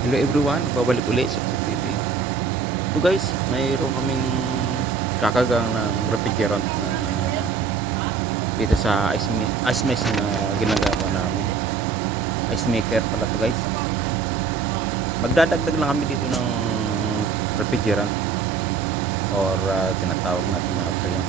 Hello everyone, babalik ulit sa TV. So guys, mayroon kaming kakagang ng refrigerant na dito sa ice mess na ginagawa namin. Ice maker pala to guys. Magdadagdag lang kami dito ng refrigerant or tinatawag natin na freon.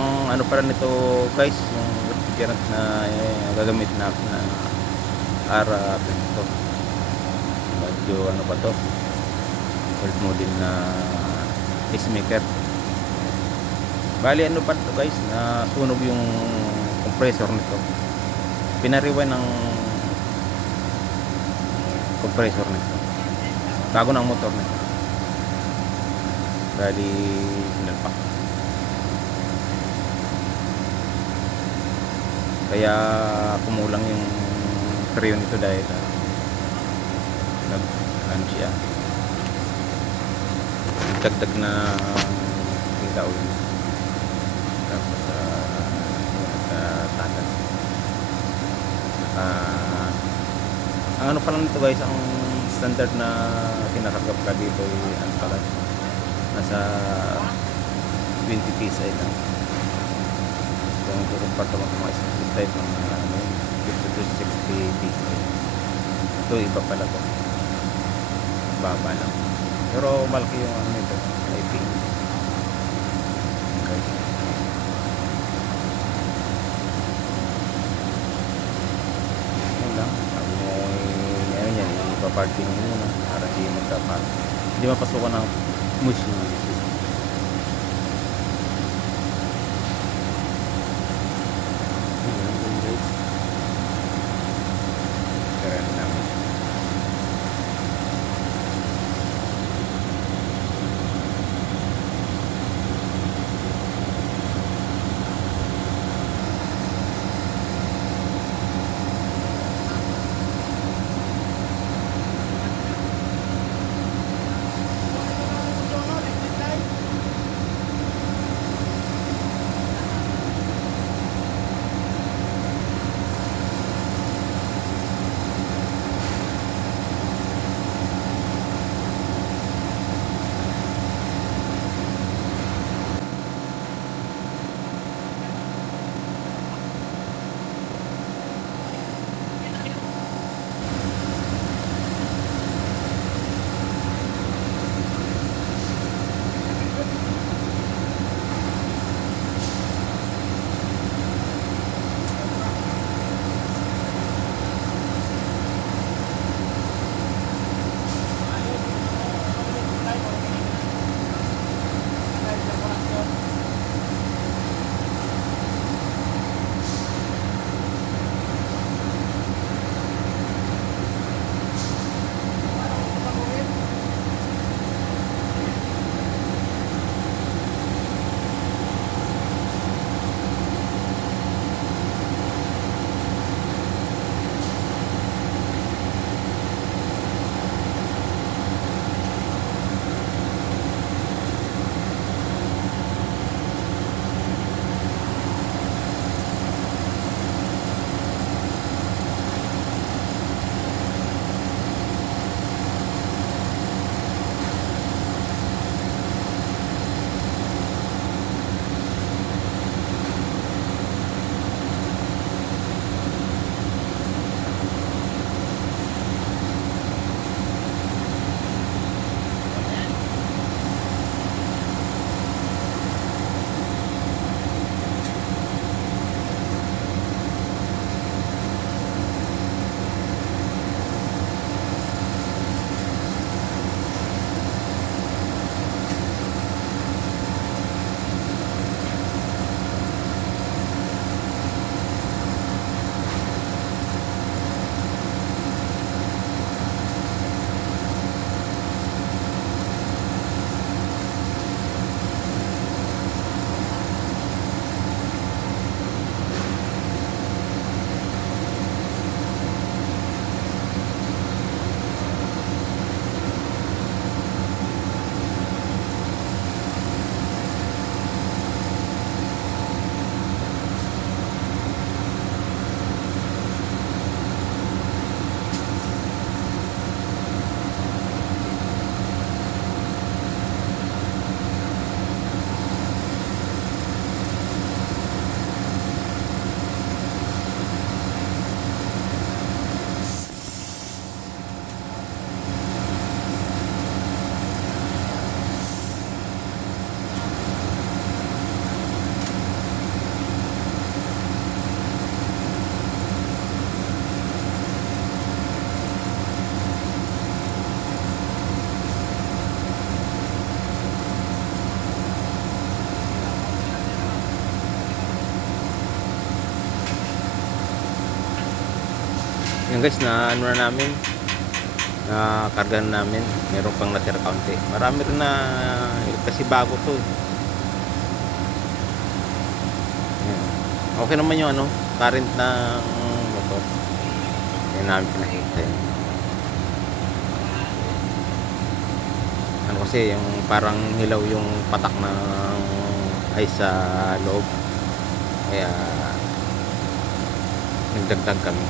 Ang ano pala nito guys, yung refrigerant na gagamit natin na R22. Medyo ano pa to, old model na ice maker. Bali ano pa to guys, na sunog yung compressor nito. Pinariwan ng compressor nito bago ng motor nito. Bali sinalpak, kaya kumulang yung freon nito dahil nag ano siya, dagdag na ilaw yun. Tapos tatas ang ano pa lang nito guys, ang standard na kinakagap ka dito ay ano pala, nasa 20 PSI lang. Kung kukumpara mo sa mga split type ng 50 to 60 PSI, ito iba pala to, baba lang pero malaki yung ano nito, IP. Okay, yun lang. Sabi mo ngayon yan, ipaparking mo muna para hindi mapasukan ng mush yung system. Yun guys, kaya namin. Yan guys, na ano na namin, na karga na namin. Meron pang natira kaunti. Marami rin na, kasi bago to eh. Yan. Okay naman yung ano, current ng motor. Yan namin pinakita yun. Ano kasi, yung parang hilaw yung patak ng ice sa loob. Kaya nagdagdag kami.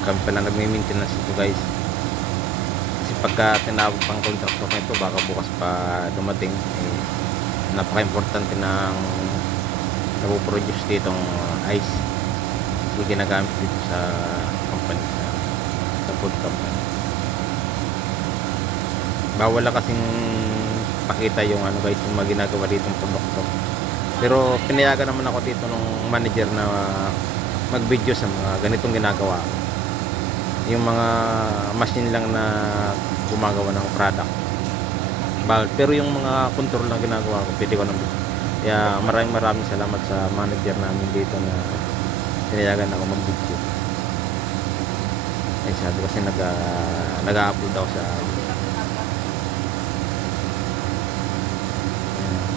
Kami pala nagme-maintenance ito guys. Kasi pagka tinawag pang contractor na ito, baka bukas pa dumating, eh, napaka-importante ng napoproduce ditong ice. Kasi ginagamit dito sa company, sa food company. Bawal lang kasing pakita yung ano guys, yung mga ginagawa ditong produkto. Pero pinayagan naman ako dito nung manager na mag-video sa mga ganitong ginagawa. Yung mga machine lang na gumagawa ng product. Pero yung mga control na ginagawa ko, pwede ko naman. Kaya maraming salamat sa manager namin dito na pinayagan ako mag-video. Eh sabi kasi nag-upload ako sa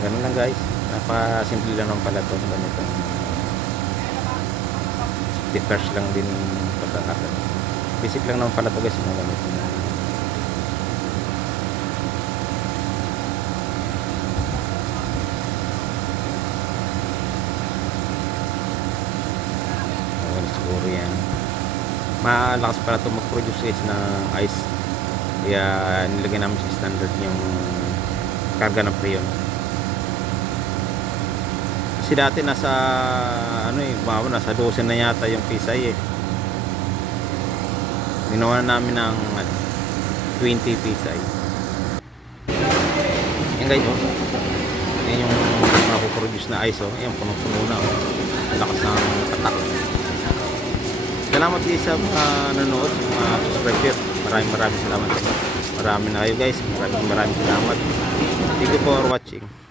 ganun lang guys, napaka-simple lang naman pala ito, ganito differs lang din pagkakataon, basic lang naman pala ito guys, mga ganito na siguro yan, malakas pala ito mag-produce guys ng ice, kaya nilagay namin sa standard yung karga ng preyon. Kasi dati nasa ano eh, nasa 12 na yata yung pisay eh. Ginawa na namin ng 20 pisay. Yan guys oh. Yan yung mapoproduce na ice oh. Yan punong-puno na oh. Ang lakas ng patak. Salamat din sa mga nanonood, sa mga subscriber. Maraming salamat. Marami na kayo guys. Maraming salamat. Thank you for watching.